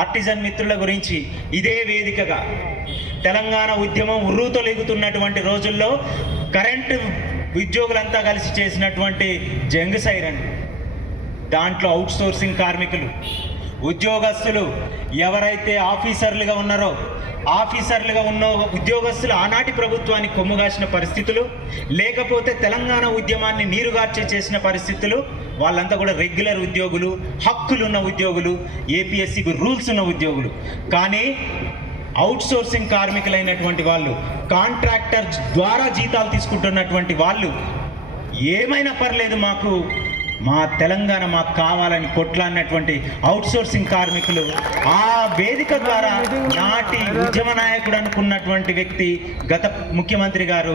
Artisan మిత్రుల గురించి ఇదే వేదికగా తెలంగాణ ఉద్యమం ఉర్రూతొలగుతున్నటువంటి రోజుల్లో కరెంటు ఉద్యోగులంతా కలిసి చేసినటువంటి జంగ్ సైరన్, దాంట్లో అవుట్ సోర్సింగ్ కార్మికులు, ఉద్యోగస్తులు ఎవరైతే ఆఫీసర్లుగా ఉన్నారో ఆఫీసర్లుగా ఉన్న ఉద్యోగస్తులు ఆనాటి ప్రభుత్వానికి కొమ్ముగాసిన పరిస్థితులు, లేకపోతే తెలంగాణ ఉద్యమాన్ని నీరుగార్చే చేసిన పరిస్థితులు, వాళ్ళంతా కూడా రెగ్యులర్ ఉద్యోగులు, హక్కులు ఉన్న ఉద్యోగులు, ఏపీఎస్సీకి రూల్స్ ఉన్న ఉద్యోగులు. కానీ అవుట్ సోర్సింగ్ కార్మికులైనటువంటి వాళ్ళు, కాంట్రాక్టర్ ద్వారా జీతాలు తీసుకుంటున్నటువంటి వాళ్ళు ఏమైనా పర్లేదు మాకు మా తెలంగాణ మాకు కావాలని కొట్లాడినటువంటి అవుట్ సోర్సింగ్ కార్మికులు, ఆ వేదిక ద్వారా నాటి ఉద్యమ నాయకుడు అనుకున్నటువంటి వ్యక్తి గత ముఖ్యమంత్రి గారు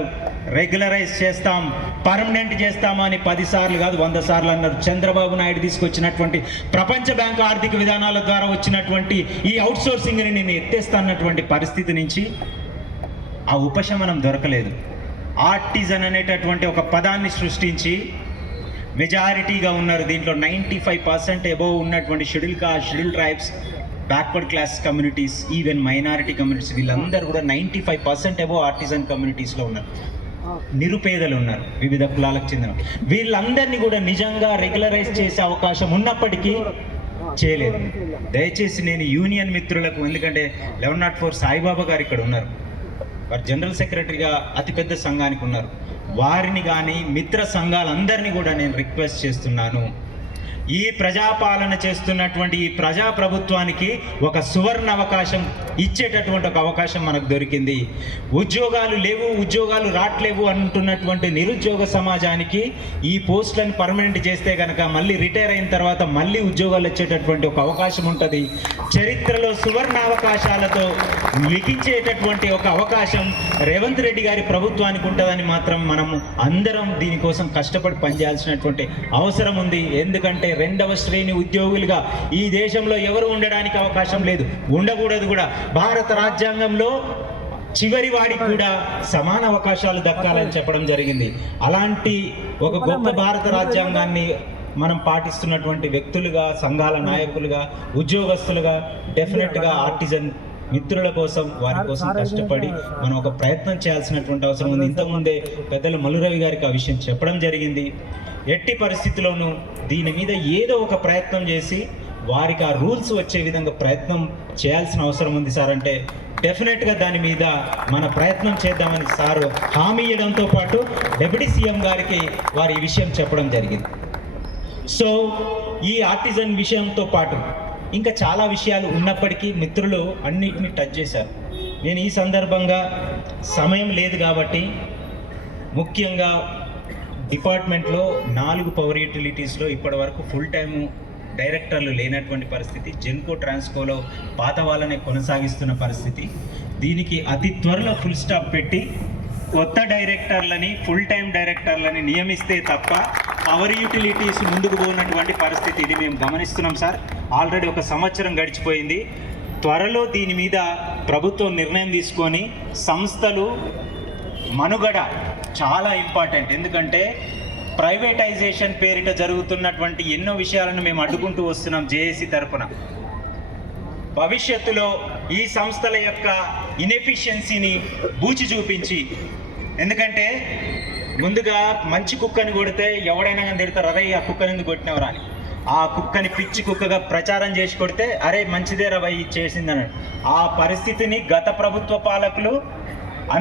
రెగ్యులరైజ్ చేస్తాం, పర్మనెంట్ చేస్తామని 10 సార్లు కాదు 100 సార్లు అన్నారు. చంద్రబాబు నాయుడు తీసుకొచ్చినటువంటి ప్రపంచ బ్యాంకు ఆర్థిక విధానాల ద్వారా వచ్చినటువంటి ఈ అవుట్ సోర్సింగ్ని నేను ఎత్తేస్తాన్నటువంటి పరిస్థితి నుంచి ఆ ఉపశమనం దొరకలేదు. ఆర్టిజన్ అనేటటువంటి ఒక పదాన్ని సృష్టించి మెజారిటీగా ఉన్నారు దీంట్లో 95% అబోవ్ ఉన్నటువంటి schedule caste, schedule tribes, backward class communities, even minority communities, వీళ్ళందరూ కూడా 95% అబోవ్ ఆర్టిజన్ కమ్యూనిటీస్లో ఉన్నారు. నిరుపేదలు ఉన్నారు, వివిధ కులాలకు చెందిన వీళ్ళందరినీ కూడా నిజంగా రెగ్యులరైజ్ చేసే అవకాశం ఉన్నప్పటికీ చేయలేదు. దయచేసి నేను యూనియన్ మిత్రులకు, ఎందుకంటే 1104 సాయిబాబా గారు ఇక్కడ ఉన్నారు, వారు జనరల్ సెక్రటరీగా అతిపెద్ద సంఘానికి ఉన్నారు, వారిని కానీ మిత్ర సంఘాలందరినీ కూడా నేను రిక్వెస్ట్ చేస్తున్నాను, ఈ ప్రజాపాలన చేస్తున్నటువంటి ఈ ప్రజాప్రభుత్వానికి ఒక సువర్ణ అవకాశం ఇచ్చేటటువంటి ఒక అవకాశం మనకు దొరికింది. ఉద్యోగాలు లేవు, ఉద్యోగాలు రావట్లేవు అంటున్నటువంటి నిరుద్యోగ సమాజానికి ఈ పోస్టులను పర్మనెంట్ చేస్తే కనుక మళ్ళీ రిటైర్ అయిన తర్వాత మళ్ళీ ఉద్యోగాలు వచ్చేటటువంటి ఒక అవకాశం ఉంటుంది. చరిత్రలో సువర్ణ అవకాశాలతో లిఖించేటటువంటి ఒక అవకాశం రేవంత్ రెడ్డి గారి ప్రభుత్వానికి ఉంటుందని మాత్రం మనం అందరం దీనికోసం కష్టపడి పనిచేయాల్సినటువంటి అవసరం ఉంది. ఎందుకంటే రెండవ శ్రేణి ఉద్యోగులుగా ఈ దేశంలో ఎవరు ఉండడానికి అవకాశం లేదు, ఉండకూడదు కూడా. భారత రాజ్యాంగంలో చివరి వాడికి కూడా సమాన అవకాశాలు దక్కాలని చెప్పడం జరిగింది. అలాంటి ఒక గొప్ప భారత రాజ్యాంగాన్ని మనం పాటిస్తున్నటువంటి వ్యక్తులుగా, సంఘాల నాయకులుగా, ఉద్యోగస్తులుగా డెఫినెట్గా ఆర్టిజన్ మిత్రుల కోసం, వారి కోసం కష్టపడి మనం ఒక ప్రయత్నం చేయాల్సినటువంటి అవసరం ఉంది. ఇంతకుముందే పెద్దలు మల్లురవి గారికి ఆ విషయం చెప్పడం జరిగింది. ఎట్టి పరిస్థితుల్లోనూ దీని మీద ఏదో ఒక ప్రయత్నం చేసి వారికి ఆ రూల్స్ వచ్చే విధంగా ప్రయత్నం చేయాల్సిన అవసరం ఉంది సార్ అంటే డెఫినెట్గా దాని మీద మన ప్రయత్నం చేద్దామని సార్ హామీ ఇవ్వడంతో పాటు డిప్యూటీ సీఎం గారికి వారు ఈ విషయం చెప్పడం జరిగింది. సో ఈ ఆర్టిజన్ విషయంతో పాటు ఇంకా చాలా విషయాలు ఉన్నప్పటికీ మిత్రులు అన్నిటిని టచ్ చేశారు. నేను ఈ సందర్భంగా సమయం లేదు కాబట్టి ముఖ్యంగా డిపార్ట్మెంట్లో 4 పవర్ యూటిలిటీస్లో ఇప్పటి వరకు ఫుల్ టైము డైరెక్టర్లు లేనటువంటి పరిస్థితి, జెన్కో ట్రాన్స్కోలో పాత వాళ్ళనే కొనసాగిస్తున్న పరిస్థితి. దీనికి అతి త్వరలో ఫుల్ స్టాప్ పెట్టి కొత్త డైరెక్టర్లని, ఫుల్ టైం డైరెక్టర్లని నియమిస్తే తప్ప పవర్ యూటిలిటీస్ ముందుకు పోయినటువంటి పరిస్థితి ఇది మేము గమనిస్తున్నాం సార్. ఆల్రెడీ 1 సంవత్సరం గడిచిపోయింది. త్వరలో దీని మీద ప్రభుత్వం నిర్ణయం తీసుకొని సంస్థలు మనుగడ చాలా ఇంపార్టెంట్. ఎందుకంటే ప్రైవేటైజేషన్ పేరిట జరుగుతున్నటువంటి ఎన్నో విషయాలను మేము అడ్డుకుంటూ వస్తున్నాం జేఏసీ తరఫున. భవిష్యత్తులో ఈ సంస్థల యొక్క ఇన్ఎఫిషియన్సీని బూచి చూపించి, ఎందుకంటే ముందుగా మంచి కుక్కని కొడితే ఎవడైనా కానీ తిడతారు, అరే ఆ కుక్కని ఎందుకు కొట్టినవరా అని. ఆ కుక్కని పిచ్చి కుక్కగా ప్రచారం చేసి కొడితే అరే మంచిదే రవై చేసిందని. ఆ పరిస్థితిని గత ప్రభుత్వ పాలకులు